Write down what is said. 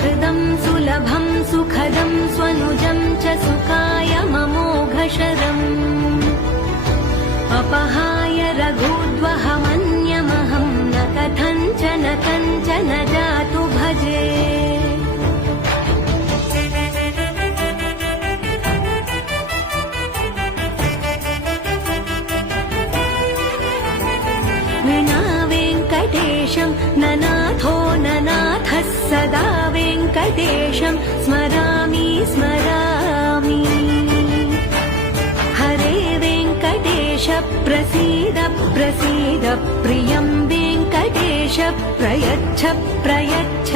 सुहृदं सुलभं सुखदं स्वनुजं च सुखाय ममोघशरम् अपहाय रघुद्वहमन्यमहं न कथञ्चन कञ्चन जातु भजे विना वेङ्कटेशं ननाथो ननाथः सदा वेङ्कटेशं स्मरामि स्मरामि हरे वेङ्कटेश प्रसीद प्रसीद प्रियं वेङ्कटेश प्रयच्छ प्रयच्छ